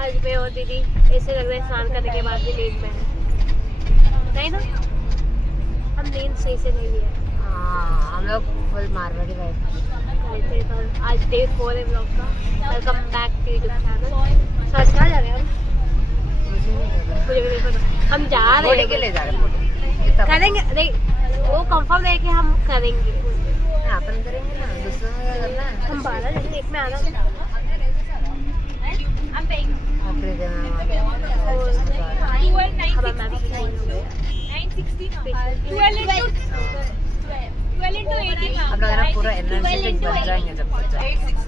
आज मैं और दीदी ऐसे लग रहा है स्नान करने के बाद भी नींद में है, नहीं ना? हम नींद सही से नहीं लिया। हाँ, हम लोग फुल मारवाड़ी वाइब थे। आज डे 4 है व्लॉग का। Welcome back to YouTube channel. आज कहाँ जा रहे हैं हम? मुझे भी नहीं पता। हम जा रहे हैं के ले जा रहे हैं। करेंगे नहीं, वो कंफर्म है कि हम करेंगे। अपन करेंगे ना, दूसरा में क्या करना है? हम 12 जन एक में आना। पूरा एनर्जेटिक बन जाएंगे जब तक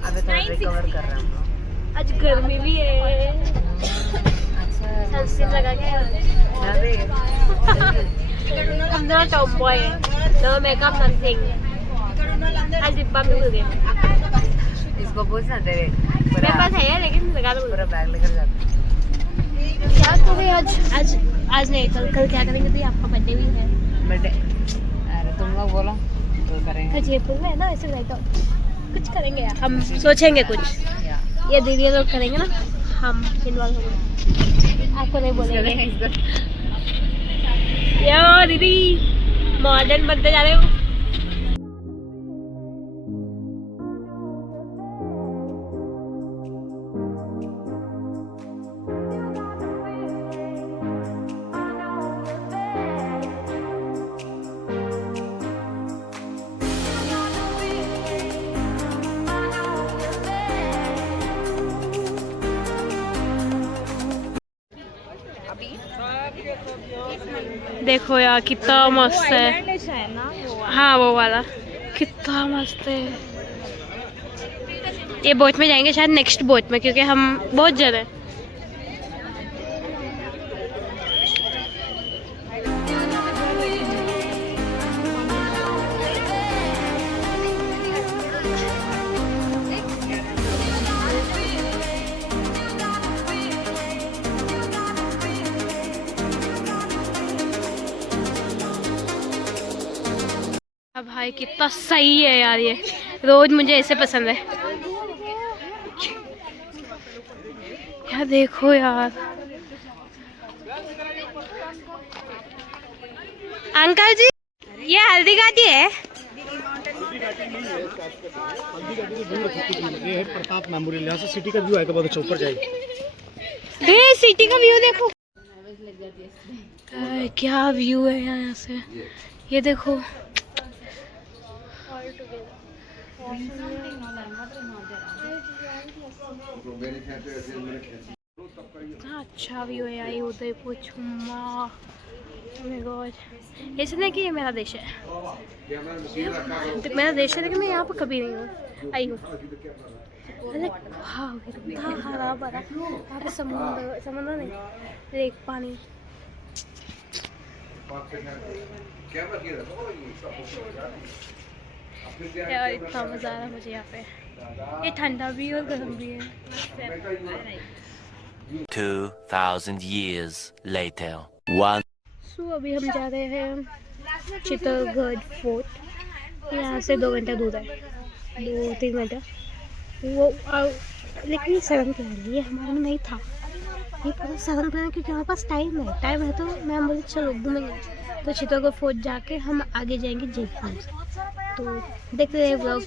अभी तो रिकवर कर रहे हैं हम लोग। आज गर्मी भी है। अच्छा सनस्क्रीन लगा के हम दोनों टॉप बॉय है। No makeup nothing. आज डिब्बा भी भूल गए। इसको पूछना तेरे मेरे पास है लेकिन लगा दो। पूरा बैग लेकर जाते क्या तो भाई आज नहीं, कल क्या करेंगे? तो आपका बर्थडे भी है। बर्थडे? अरे तुम लोग बोलो तो करेंगे। जयपुर में है ना, ऐसे रहेगा कुछ करेंगे यार। हम सोचेंगे कुछ। ये दीदी लोग करेंगे ना, हम इन्वॉल्व होंगे। आपको नहीं बोलेंगे। यो दीदी मॉडर्न बनते जा रहे हो। देखो यार कितना मस्त है। हाँ वो वाला कितना मस्त है। ये बोट में जाएंगे शायद, नेक्स्ट बोट में, क्योंकि हम बहुत जन है। भाई कितना सही है यार, ये रोज मुझे ऐसे पसंद है यार। देखो यार अंकल जी, ये हल्दी घाटी है। ये है प्रताप मेमोरियल। यहाँ से सिटी का व्यू आएगा बहुत अच्छा, ऊपर जाएगी। सिटी का व्यू देखो, क्या व्यू है यहाँ से। ये देखो अच्छा व्यू है यार। उदयपुर छुम्मा, ऐसे नहीं कि ये मेरा देश है, मेरा देश है, लेकिन मैं यहाँ पर कभी नहीं हूँ आई हूँ। अरे हाँ कितना हरा भरा, यहाँ पे समुद्र नहीं, लेक पानी। यार इतना मजा आ रहा है मुझे यहाँ पे। ये ठंडा भी और गर्म भी है। 2000 years later. अभी हम जा रहे हैं चित्तौड़गढ़ फोर्ट। यहाँ से 2 घंटा दूर है, 2-3 घंटा वो। लेकिन सडन प्लान ये हमारे में नहीं था। ये पूरा सडन प्लान, क्योंकि हमारे पास टाइम है तो मैम बोले चलो घूमेंगे। तो चित्तौड़गढ़ फोर्ट जाके हम आगे जाएंगे जयपुर। तो देखते रहे व्लॉग।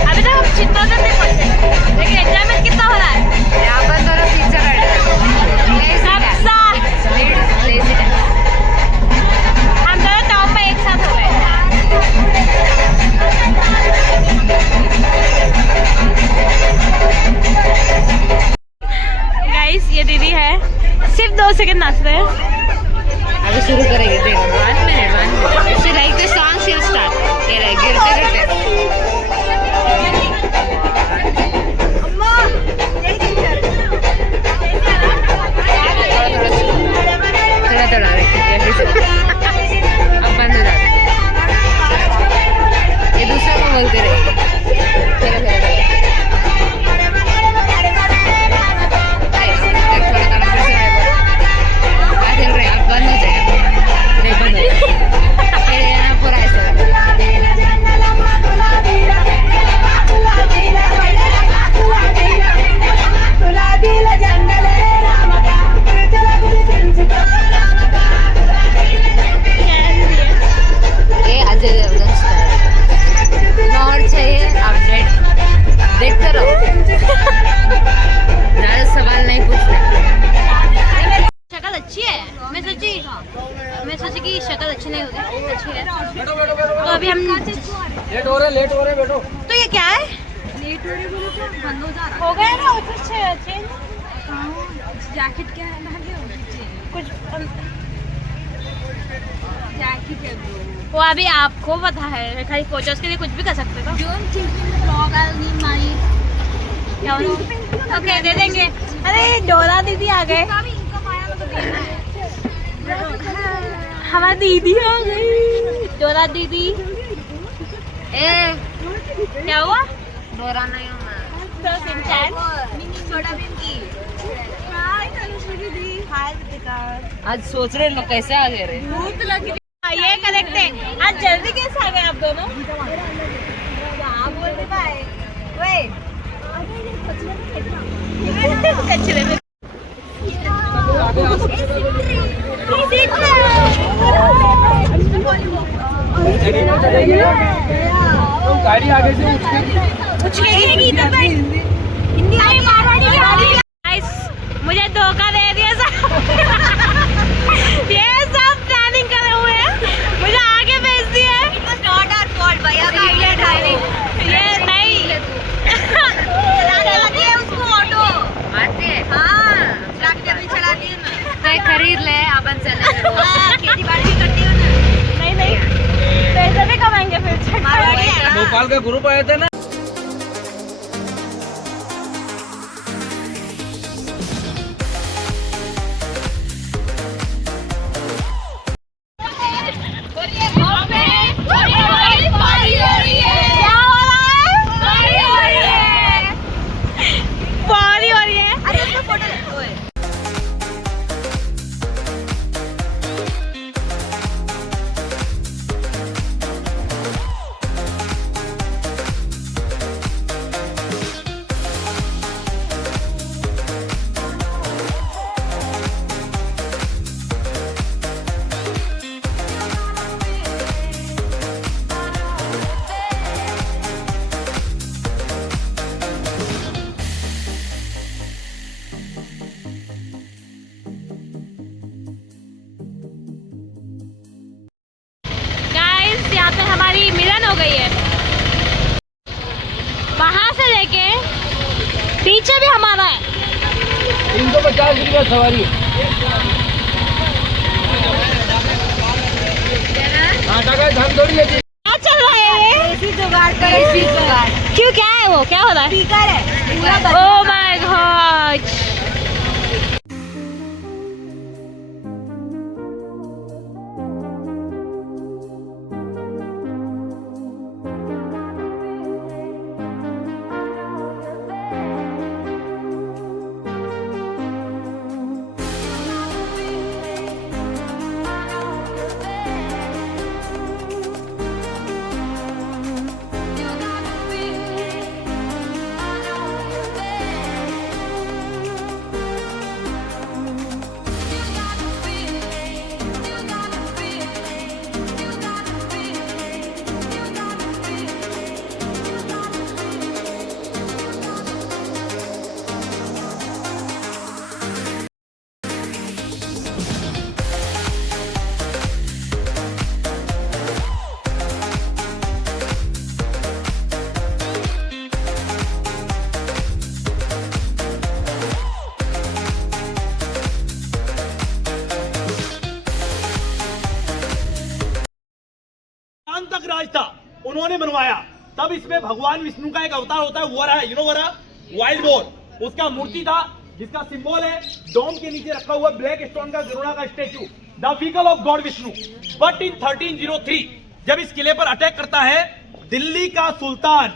अभी तक हम चित्तौड़गढ़ नहीं पहुंचे, लेकिन एंजॉयमेंट कितना हो रहा है यहाँ पर। दोनों फीचर हम दोनों टॉप में एक साथ हो गए। गाइस ये दीदी है, सिर्फ 2 सेकंड नाच रहे हैं। अभी शुरू करेंगे, देखो 1 minute. She like the song, she'll start. ये गिरते गिरते तो अभी हम लेट हो रहे बैठो। तो ये क्या है? लेट हो रही बोलो तो बंद हो जा रहा हो गया ना कुछ चेंज है। जैकेट क्या है ना कुछ जैकेट है ब्रो। वो अभी आपको पता है, खाली फोटोज के लिए कुछ भी कर सकते हो। Don't think in blog I need my क्या बोलो? ओके दे देंगे। अरे डोरा दीदी आ गए, इनकम आया तो देना है। हमारी दीदी आ गई, डोरा दीदी। ए क्या हुआ? डोरा नहीं हूं मैं। तो सिंचैन मिनी छोटा बिन की। हाय तनुश्री दीदी। हाय दीपिका। आज सोच रहे लोग कैसे आ गए रे। भूख लगी। ये करेक्ट है। आज जल्दी कैसे आ गए आप दोनों? आप बोल रहे भाई वे कचरे में गाड़ी आगे से मुझे धोखा दे दिया सब। ये सब प्लानिंग करे हुए हैं, मुझे आगे भेज दिया है। ये नहीं चलाती है उसको ऑटो आते हैं। हाँ ट्रैक्टर भी चलाती है ना। तो खरीद ले अपन चले खेती बाड़ी भी करती हो ना। नहीं पैसे भी कमाएंगे फिर। भोपाल का ग्रुप आया था ना। यहाँ पे हमारी मिलन हो गई है। वहाँ से लेके पीछे भी हमारा है। 350 रुपया सवारी। धान थोड़ी है। क्या चल रहा है? जुगाड़ कर जुगाड़। क्यों, क्या है वो, क्या हो रहा है? स्पीकर है। Oh my God. तक राज था, उन्होंने बनवाया। तब इसमें भगवान विष्णु का एक अवतार होता है, वरा है, यू नो वरा, वाइल्ड बोर। उसका मूर्ति था जिसका सिंबल है डोम के नीचे रखा हुआ ब्लैक स्टोन का गरुड़ा का statue, the vehicle of God Vishnu. But in 1303 जब इस किले पर अटैक करता है दिल्ली का सुल्तान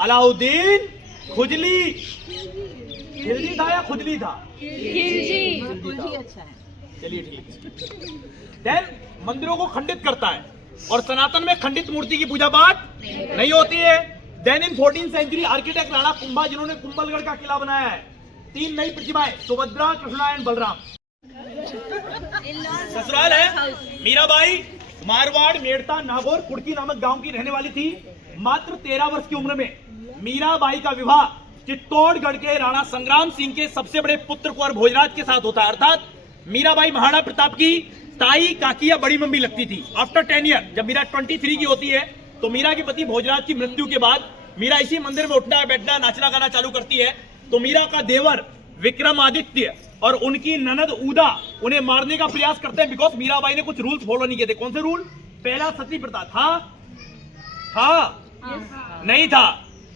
अलाउद्दीन खुजली, खिलजी था या खुजली था? खिलजी। अच्छा है, चलिए ठीक है। देन मंदिरों को खंडित करता है और सनातन में खंडित मूर्ति की पूजा पाठ नहीं होती है। Then in 14th century architect Rana Kumbha, जिन्होंने कुंभलगढ़ का किला बनाया है, 3 नई प्रतिमाएं, सुभद्रा, कृष्णा एंड बलराम। ससुराल है मीराबाई, मारवाड़, मेड़ता, नागौर, कुड़की नामक गांव की रहने वाली थी। मात्र 13 वर्ष की उम्र में मीराबाई का विवाह चित्तौड़गढ़ के राणा संग्राम सिंह के सबसे बड़े पुत्र कुंवर भोजराज के साथ होता है। अर्थात मीराबाई महाराणा प्रताप की ताई, काकी या बड़ी मम्मी लगती थी। आफ्टर 10 ईयर, जब मीरा 23 की होती है, तो मीरा के पति भोजराज की मृत्यु के बाद मीरा इसी मंदिर में उठना बैठना नाचना गाना चालू करती है। तो मीरा का देवर विक्रमादित्य और उनकी ननद उदा उन्हें मारने का प्रयास करते हैं, बिकॉज मीराबाई ने कुछ रूल्स फॉलो नहीं किए थे। कौन से रूल? पहला, सती प्रथा था नहीं था,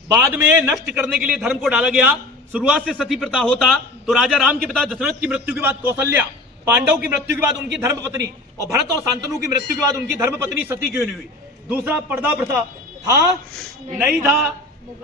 बाद में नष्ट करने के लिए धर्म को डाला गया। शुरुआत से सती प्रथा होता तो राजा राम के पिता दशरथ की मृत्यु के बाद कौशल्या, पांडव की मृत्यु के बाद उनकी धर्मपत्नी, और भरत और शांतनु की मृत्यु के बाद उनकी धर्मपत्नी सती क्यों नहीं हुई? दूसरा, पर्दा प्रथा था नहीं था।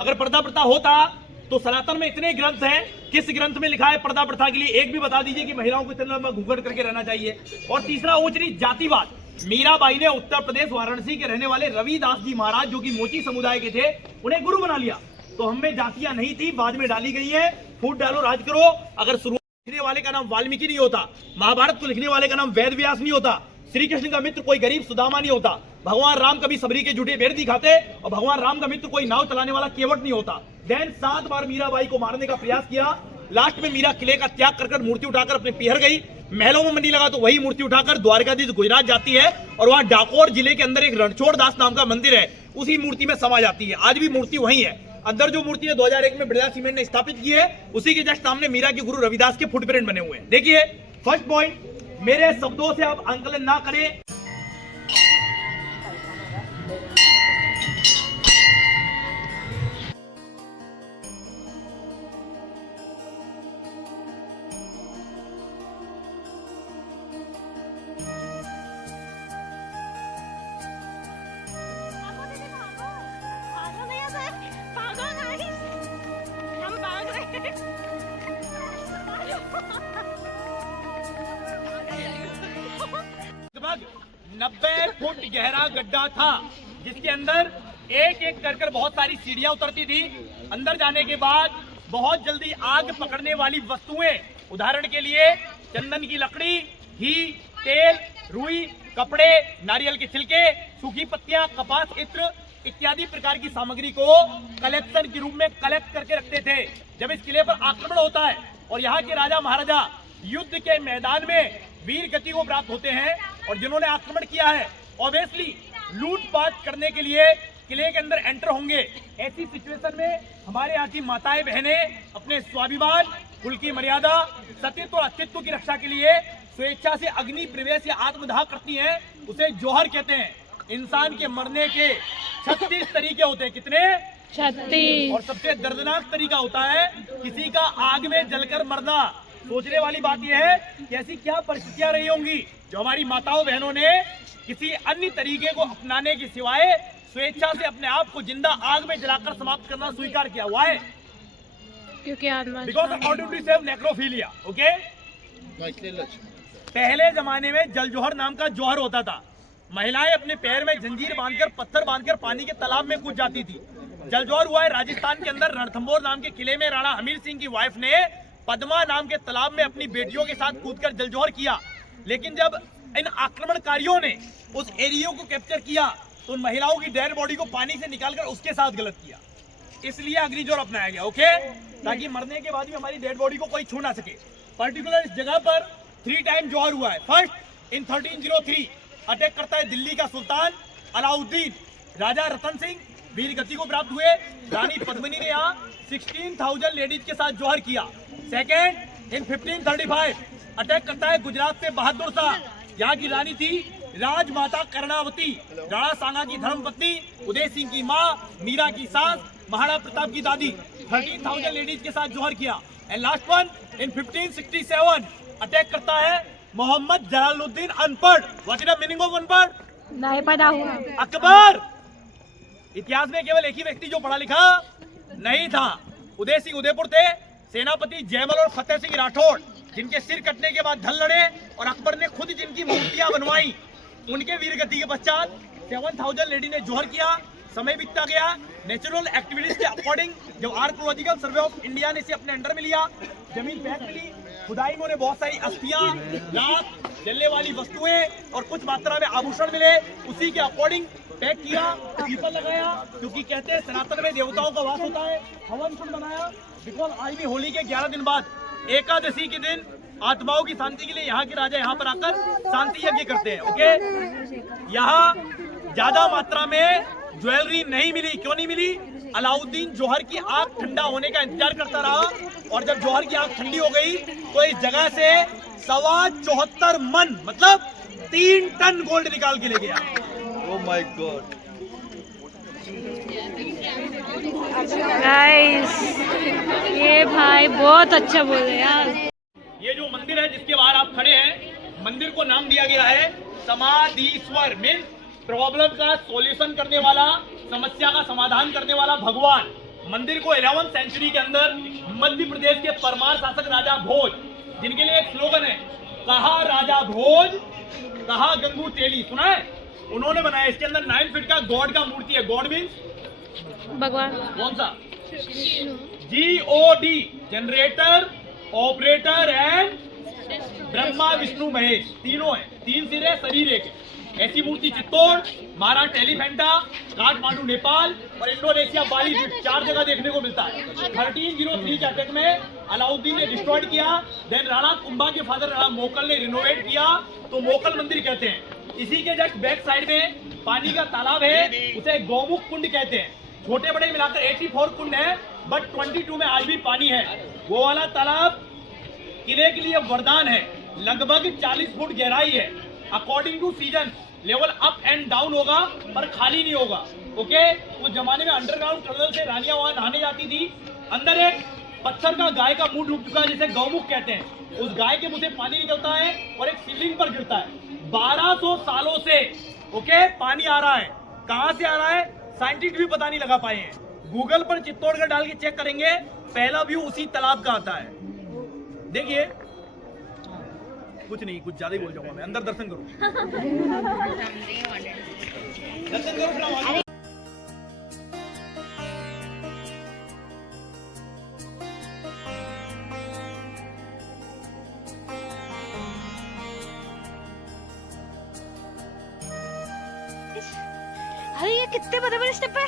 अगर पर्दा प्रथा होता तो सनातन में इतने ग्रंथ हैं, किस ग्रंथ में लिखा है पर्दा प्रथा के लिए? एक भी बता दीजिए कि महिलाओं को इतना घूंघट करके रहना चाहिए। और तीसरा, ऊंच नीच जातिवाद। मीराबाई ने उत्तर प्रदेश वाराणसी के रहने वाले रविदास जी महाराज, जो कि मोची समुदाय के थे, उन्हें गुरु बना लिया। तो हम में जातियां नहीं थी, बाद में डाली गई है। फूट डालो, राज करो। अगर शुरुआत लिखने वाले का नाम वाल्मीकि नहीं होता, महाभारत को लिखने वाले का नाम वेद व्यास नहीं होता, श्री कृष्ण का मित्र कोई गरीब सुदामा नहीं होता, भगवान राम कभी सबरी के झूठे बेर दिखाते, और भगवान राम का मित्र कोई नाव चलाने वाला केवट नहीं होता। देन 7 बार मीराबाई को मारने का प्रयास किया। लास्ट में मीरा किले का त्याग कर मूर्ति उठाकर अपने पिहर गई। महलों में मंडी लगा तो वही मूर्ति उठाकर द्वारकाधीश गुजरात जाती है, और वहां डाकोर जिले के अंदर एक रणछोड़ दास नाम का मंदिर है, उसी मूर्ति में समा जाती है। आज भी मूर्ति वही है। अंदर जो मूर्ति है 2001 में बिरला सीमेंट ने स्थापित की है, उसी के जस्ट सामने मीरा के गुरु रविदास के फुटप्रिंट बने हुए हैं। देखिए, फर्स्ट पॉइंट, मेरे शब्दों से आप आंकलन ना करें। लगभग 90 फुट गहरा गड्ढा था, जिसके अंदर एक एक कर बहुत सारी सीढ़ियां उतरती थी। अंदर जाने के बाद बहुत जल्दी आग पकड़ने वाली वस्तुएं, उदाहरण के लिए चंदन की लकड़ी, घी, तेल, रुई, कपड़े, नारियल के छिलके, सूखी पत्तियां, कपास, इत्र इत्यादि प्रकार की सामग्री को कलेक्शन के रूप में कलेक्ट करके रखते थे। जब इस किले पर आक्रमण होता है और यहाँ के राजा महाराजा युद्ध के मैदान में वीर गति को प्राप्त होते हैं, और जिन्होंने आक्रमण किया है ऑब्वियसली लूटपाट करने के लिए किले के अंदर एंटर होंगे। ऐसी सिचुएशन में हमारे यहाँ की माताएं बहनें अपने स्वाभिमान, कुल की मर्यादा, सतीत्व और अस्तित्व की रक्षा के लिए स्वेच्छा से अग्नि प्रवेश या आत्मदाह करती हैं। उसे जौहर कहते हैं। इंसान के मरने के 36 तरीके होते हैं। कितने? 36। और सबसे दर्दनाक तरीका होता है किसी का आग में जलकर मरना। सोचने वाली बात यह है कि ऐसी क्या परिस्थितियां रही होंगी जो हमारी माताओं बहनों ने किसी अन्य तरीके को अपनाने के सिवाय स्वेच्छा से अपने आप को जिंदा आग में जलाकर समाप्त करना स्वीकार किया हुआ है। क्योंकि आत्मा because according to save necrophilia. Okay, पहले जमाने में जल जौहर नाम का जौहर होता था। महिलाएं अपने पैर में जंजीर बांधकर, पत्थर बांधकर पानी के तालाब में कूद जाती थी। जल जौहर हुआ है राजस्थान के अंदर रणथंभौर नाम के किले में राणा हमीर सिंह की वाइफ ने पद्मा नाम के तालाब में अपनी बेटियों के साथ कूदकर जल जौहर किया। लेकिन जब इन आक्रमणकारियों ने उस एरिया को कैप्चर किया तो उन महिलाओं की डेड बॉडी को पानी से निकालकर उसके साथ गलत किया। इसलिए अग्नि जौहर अपनाया गया। ओके, ताकि मरने के बाद भी हमारी डेड बॉडी को कोई छू ना सके। पर्टिकुलर इस जगह पर 3 टाइम जौहर हुआ है। फर्स्ट इन 1303 अटैक करता है दिल्ली का सुल्तान अलाउद्दीन। राजा रतन सिंह वीर गति को प्राप्त हुए। रानी पद्मिनी ने यहाँ 16,000 लेडीज के साथ जौहर किया। सेकेंड इन 1535 अटैक करता है गुजरात से बहादुर शाह। यहाँ की रानी थी राजमाता कर्णावती, राणा सांगा की धर्मपत्नी, उदय सिंह की माँ, मीरा की सास, महाराणा प्रताप की दादी। 13,000 लेडीज के साथ जौहर किया। And last one in 1567 attack करता है मोहम्मद जलालुद्दीन अनपढ़। What is the meaning of अनपढ़? नहीं पता हुआ। अकबर। इतिहास में केवल एक ही व्यक्ति जो पढ़ा लिखा नहीं था। उदय सिंह उदयपुर थे, सेनापति जयमल और फतेह सिंह राठौड़, जिनके सिर कटने के बाद धन लड़े और अकबर ने खुद जिनकी मूर्तियां बनवाई। उनके वीरगति के पश्चात 7,000 लेडी ने जौहर किया। समय बीतता गया। नेचुरल एक्टिविटीज के अकॉर्डिंग जब आर्कोलॉजिकल सर्वे ऑफ इंडिया ने इसे अपने अंडर में लिया, जमीन पैक मिली, खुदाई में उन्हें बहुत सारी अस्थियां, राख, जलने वाली वस्तुएं और कुछ मात्रा में आभूषण मिले। उसी के अकॉर्डिंग पैक किया, पीपल लगाया, क्योंकि कहते हैं सनातन में देवताओं का वास होता है। हवन कुंड बनाया, बिकॉज आज भी होली के 11 दिन बाद एकादशी के दिन आत्माओं की शांति के लिए यहाँ के राजा यहाँ पर आकर शांति यज्ञ करते हैं। ओके, यहाँ ज्यादा मात्रा में ज्वेलरी नहीं मिली। क्यों नहीं मिली? अलाउद्दीन जौहर की आग ठंडा होने का इंतजार करता रहा, और जब जौहर की आग ठंडी हो गई तो इस जगह से 74 मन मतलब 3 टन गोल्ड निकाल के ले गया। ओह माय गॉड गाइस, ये भाई बहुत अच्छा बोले यार। ये जो मंदिर है जिसके बाहर आप खड़े हैं, मंदिर को नाम दिया गया है समाधीश्वर, मीन्स प्रॉब्लम का सॉल्यूशन करने वाला, समस्या का समाधान करने वाला भगवान। मंदिर को 11वीं सेंचुरी के अंदर मध्य प्रदेश के परमार शासक राजा भोज, जिनके लिए एक स्लोगन है, कहा राजा भोज कहा गंगू तेली, सुना है? उन्होंने बनाया। इसके अंदर 9 फीट का गॉड का मूर्ति है। गॉड मीन्स भगवान। कौन सा? GOD, generator, operator and Brahma Vishnu Mahesh, तीनों है। 3 सिरे, शरीर एक है। ऐसी मूर्ति चित्तौड़, महाराष्ट्र एलिफेंटा, काठमांडू नेपाल और इंडोनेशिया बाली द्वीप 4 जगह देखने को मिलता है। 1303 के अटैक में अलाउद्दीन ने डिस्ट्रॉयड किया। देन राणा कुंभा के फादर राणा मोकल ने रिनोवेट किया, तो मोकल मंदिर कहते हैं। इसी के जस्ट बैक साइड में पानी का तालाब है, उसे गौमुख कुंड कहते हैं। छोटे बड़े मिलाकर 84 कुंड है, बट 22 में आज भी पानी है। वो वाला तालाब किले के लिए वरदान है। लगभग 40 फुट गहराई है। According to season level up and down होगा, पर खाली नहीं होगा। ओके, उस जमाने में अंडरग्राउंड टनल से रानियां वहां नहाने जाती थी। अंदर एक पत्थर का गाय का मुंह डूब चुका है, जिसे गौमुख कहते हैं। उस गाय के मुंह से पानी निकलता है और एक शिवलिंग पर गिरता है। 1200 सालों से ओके पानी आ रहा है। कहां से आ रहा है साइंटिस्ट भी पता नहीं लगा पाए हैं। गूगल पर चित्तौड़गढ़ डाल के चेक करेंगे, पहला व्यू उसी तालाब का आता है। देखिए, कुछ नहीं, कुछ ज्यादा ही बोल जाऊंगा मैं। अंदर दर्शन करो, दर्शन करो फिर आगे। अरे ये कितने बड़े बड़े स्टेप है,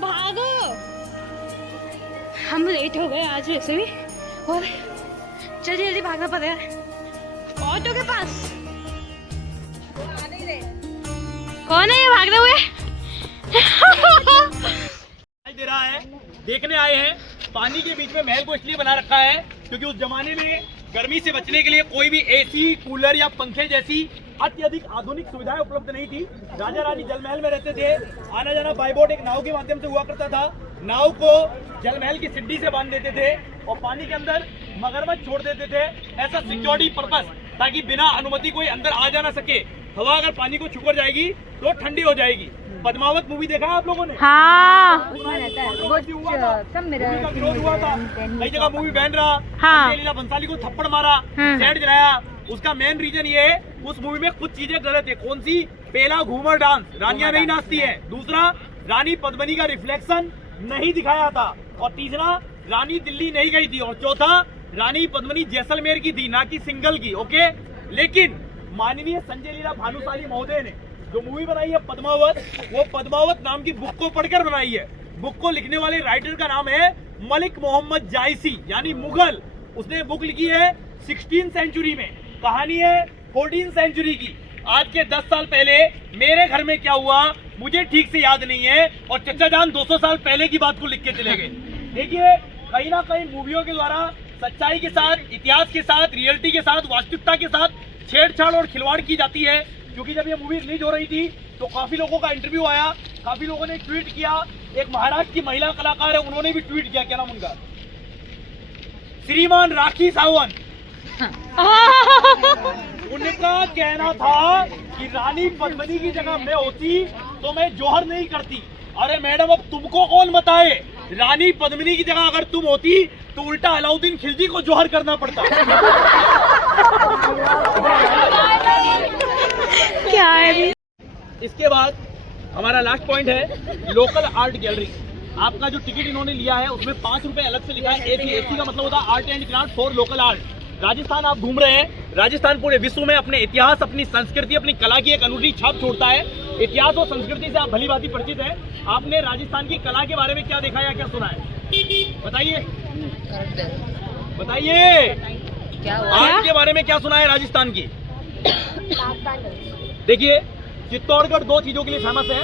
भागो। हम लेट हो गए आज वैसे भी, और जल्दी जल्दी भागना पड़ेगा ऑटो के पास। कौन है ये भागते हुए? दे रहा है, देखने आए हैं। पानी के बीच में महल को इसलिए बना रखा है क्योंकि उस जमाने में गर्मी से बचने के लिए कोई भी AC, कूलर या पंखे जैसी अत्यधिक आधुनिक सुविधाएं उपलब्ध नहीं थी। राजा रानी जल महल में रहते थे। आना जाना बाई बोट एक नाव के माध्यम से हुआ करता था। नाव को जल महल की सिड्डी से बांध देते थे और पानी के अंदर मगरमच्छ छोड़ देते थे, ऐसा सिक्योरिटी पर्पस, ताकि बिना अनुमति कोई अंदर आ जा ना सके। हवा अगर पानी को छूकर जाएगी तो ठंडी हो जाएगी। पद्मावत मूवी देखा है आप लोगों ने? हाँ। मूवी का विरोध हुआ था, कई जगह मूवी बैन रहा। हाँ। लीला बंसाली को थप्पड़ मारा, सेट जलाया। उसका मेन रीजन ये है, उस मूवी में कुछ चीजें गलत है। कौन सी? पहला घूमर डांस, रानियां नहीं नाचती है। दूसरा, रानी पद्मिनी का रिफ्लेक्शन नहीं दिखाया था। और तीसरा, रानी दिल्ली नहीं गई थी। और चौथा, रानी पद्मिनी जैसलमेर की थी, ना कि सिंगल की। ओके, लेकिन माननीय संजय लीला भानुशाली महोदय ने जो मूवी बनाई है पद्मावत, वो पद्मावत नाम की बुक को पढ़कर बनाई है। बुक को लिखने वाले राइटर का नाम है मलिक मोहम्मद जायसी, यानी मुगल। उसने बुक लिखी है 16th सेंचुरी में, कहानी है 14th सेंचुरी की। आज के 10 साल पहले मेरे घर में क्या हुआ मुझे ठीक से याद नहीं है, और चचा जान 200 साल पहले की बात को लिख के चले गए। देखिए, कहीं ना कहीं मूवियों के द्वारा सच्चाई के साथ, इतिहास के साथ, रियलिटी के साथ, वास्तविकता के साथ छेड़छाड़ और खिलवाड़ की जाती है। क्योंकि जब ये मूवी रिलीज हो रही थी तो काफी लोगों का इंटरव्यू आया, काफी लोगों ने ट्वीट किया। एक महाराष्ट्र की महिला कलाकार है, उन्होंने भी ट्वीट किया। क्या नाम उनका? श्रीमान राखी सावंत। उनका कहना था कि रानी पद्मिनी की जगह मैं होती तो मैं जौहर नहीं करती। अरे मैडम, अब तुमको कौन बताए? रानी पद्मिनी की जगह अगर तुम होती तो उल्टा अलाउद्दीन खिलजी को जौहर करना पड़ता। क्या है? इसके बाद हमारा लास्ट पॉइंट है लोकल आर्ट गैलरी। आपका जो टिकट इन्होंने लिया है उसमें 5 रुपए अलग से लिखा है AC। AC का मतलब होता है art and craft for local art. Rajasthan आप घूम रहे हैं, राजस्थान पूरे विश्व में अपने इतिहास, अपनी संस्कृति, अपनी कला की एक अनूठी छाप छोड़ता है। इतिहास और संस्कृति से आप भली भांति परिचित है। आपने राजस्थान की कला के बारे में क्या देखा या क्या सुना है, बताइए। बताइए क्या हुआ? आर्ट के बारे में क्या सुना है राजस्थान की? देखिए चित्तौड़गढ़ दो चीजों के लिए फेमस है।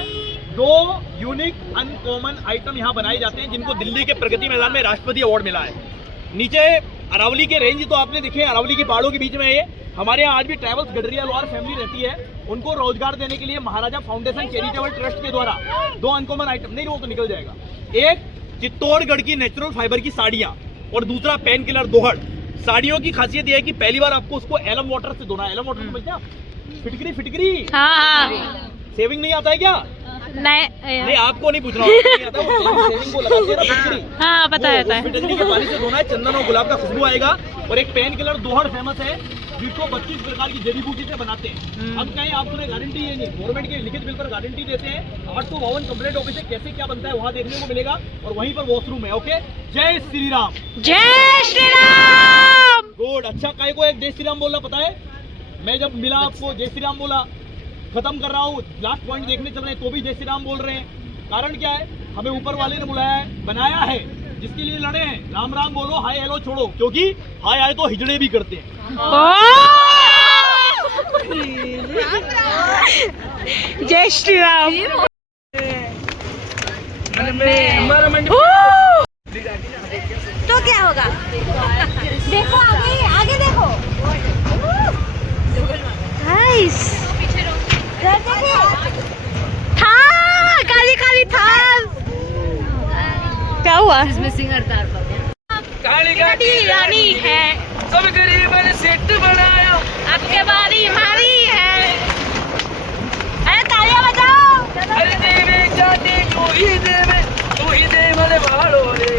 दो यूनिक अनकॉमन आइटम यहाँ बनाए जाते हैं जिनको दिल्ली के प्रगति मैदान में राष्ट्रपति अवार्ड मिला है। नीचे अरावली के रेंज तो आपने देखे, अरावली के पहाड़ों के बीच में ये हमारे यहाँ आज भी ट्रैवल्स गडरिया लोहार फैमिली रहती है। उनको रोजगार देने के लिए महाराजा फाउंडेशन चैरिटेबल ट्रस्ट के द्वारा दो अनकॉमन आइटम, नहीं वो तो निकल जाएगा, एक चित्तौड़गढ़ की नेचुरल फाइबर की साड़ियाँ और दूसरा पेन किलर दोहड़। साड़ियों की खासियत यह है कि पहली बार आपको उसको एलम वाटर से धोना है। एलम वाटर समझते हैं आप? फिटकरी फिटकरी हाँ सेविंग नहीं आता है क्या? नहीं आपको नहीं पूछ रहा हूँ, नहीं आता, वो सेविंग को लगाते हैं ना फिटकरी। हाँ पता है फिटकरी के पानी से धोना है, चंदन और गुलाब का खुशबू आएगा। और एक पेन किलर दोहड़ फेमस है जिसको 25 प्रकार की जड़ी बूटी से बनाते हैं। हम कहें आपको गारंटी है नहीं, गवर्नमेंट के लिखित बिल पर गारंटी देते हैं। 852 कंप्लेंट ऑफिस से कैसे क्या बनता है वहाँ देखने को मिलेगा और वहीं पर वॉशरूम है। ओके, जय श्री राम। जय श्री राम। गुड। अच्छा काय को एक जय श्री राम बोलना पता है? मैं जब मिला आपको जय श्री राम बोला, खत्म कर रहा हूँ, लास्ट पॉइंट देखने चल रहे हैं तो भी जय श्री राम बोल रहे हैं। कारण क्या है? हमें ऊपर वाले ने बुलाया है, बनाया है, जिसके लिए लड़े हैं। राम राम बोलो, हाय हेलो छोड़ो, क्योंकि हाय आए तो हिजड़े भी करते हैं। जय श्री राम। तो क्या होगा? देखो आगे, आगे देखो। नाइस। थाल, काली काली थाल। क्या हुआ? मिसिंग अवतार पर काली रानी है, सब गरीब ने सेट बनाया, आपके बारी हमारी है। अरे तालियां बजाओ। अरे देवे जाते तू ही दे वाले वालो रे,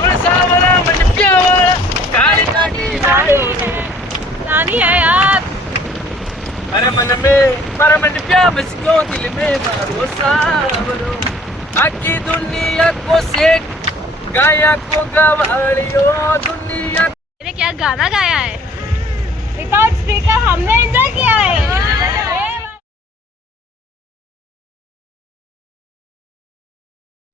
बड़ा सावरा मन प्यारा, काली काली आयो रे। रानी है यार। अरे मन में पर मन प्यार बसियो, दिल में मारो सावरो, आकी दुनिया को सेठ, गाया को गवाड़ियो दुनिया। मैंने क्या गाना गाया है? विदाउट स्पीकर हमने एंजॉय किया है।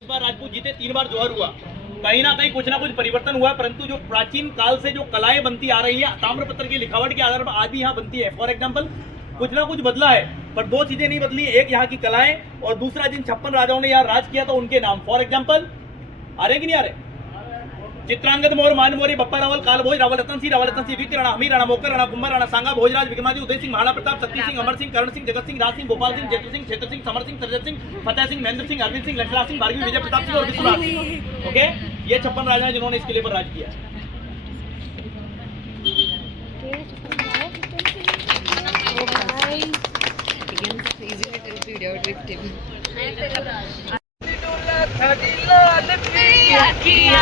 इस बार राजपूत जीते, 3 बार जोहर हुआ। कहीं ना कहीं कुछ ना कुछ परिवर्तन हुआ है, परंतु जो प्राचीन काल से जो कलाएं बनती आ रही है ताम्रपत्र की लिखावट के आधार पर आज भी यहाँ बनती है। फॉर एग्जाम्पल कुछ ना कुछ बदला है, पर दो चीजें नहीं बदली, एक यहाँ की कलाएं और दूसरा जिन 56 राजाओं ने यहाँ राज किया था उनके नाम। फॉर एग्जाम्पल आ रहे कि नहीं आ रहे? चित्रांगद मौर्य, मान मौर्य, बप्पा रावल, काल भोज, रावल रतन सिंह, विक्र राणा, हमीर राणा, मोकर राणा, कुंभा राणा, सांगा भोजराज, विक्रमादित्य, उदय सिंह, महाराणा प्रताप, शक्ति सिंह, अमर सिंह, करण सिंह, जगत सिंह, राज सिंह, गोपाल सिंह, जयत्र सिंह, क्षेत्र सिंह, समर सिंह, सरजत सिंह, फतेह सिंह, महेंद्र सिंह, अरविंद सिंह, लक्ष्मण सिंह, भार्गवी, विजय प्रताप सिंह और विश्वनाथ सिंह। ओके, ये 56 राजा हैं जिन्होंने इस किले पर राज किया। था दिल लाल पिया किया,